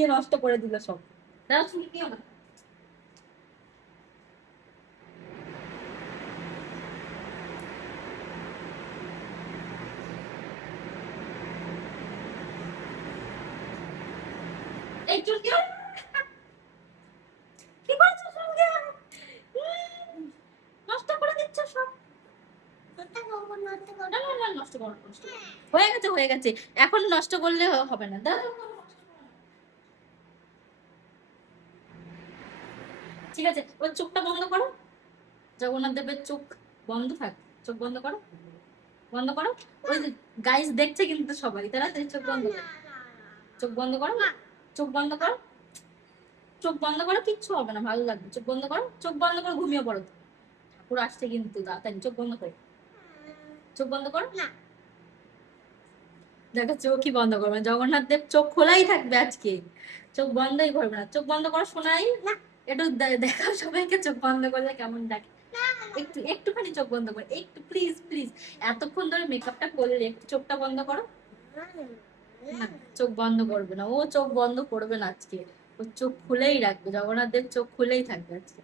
চুলকিয়ে নষ্ট করে দিল সব। দাঁড়াও, চুলকিয়ে না। এই চুলকিয়ে কি করছো? চুলকিয়ে নষ্ট করে দিচ্ছ সব। নষ্ট করো, হয়ে গেছে হয়ে গেছে, এখন নষ্ট করলে হবে না। ঠিক আছে, ওই চোখটা বন্ধ করো। জগন্নাথ দেবের চোখ বন্ধ থাক, চোখ বন্ধ করো, বন্ধ করো। ওই গাইস দেখছে কিন্তু সবাই, তারা চোখ বন্ধ করো, চোখ বন্ধ করো, চোখ বন্ধ করো, চোখ বন্ধ করো, কিচ্ছু হবে না, ভালো লাগবে। চোখ বন্ধ করো, চোখ বন্ধ করে ঘুমিয়ে পড়ো। ঠাকুর আসছে কিন্তু, তাড়াতাড়ি চোখ বন্ধ করো, চোখ বন্ধ করো। দেখো চোখই বন্ধ করবে না, জগন্নাথ দেব চোখ খোলাই থাকবে আজকে, চোখ বন্ধই করবে না। চোখ বন্ধ করো শোনাই, একটু দেখাও সবাইকে চোখ বন্ধ করলে কেমন দেখে। একটু একটুখানি চোখ বন্ধ করো, একটু প্লিজ প্লিজ। এতক্ষণ ধরে মেকআপটা করলে একটু চোখটা বন্ধ করো। না, চোখ বন্ধ করবে না, ও চোখ বন্ধ করবে না আজকে, ও চোখ খুলেই রাখবে। জগন্নাথ দেব চোখ খুলেই থাকবে আজকে।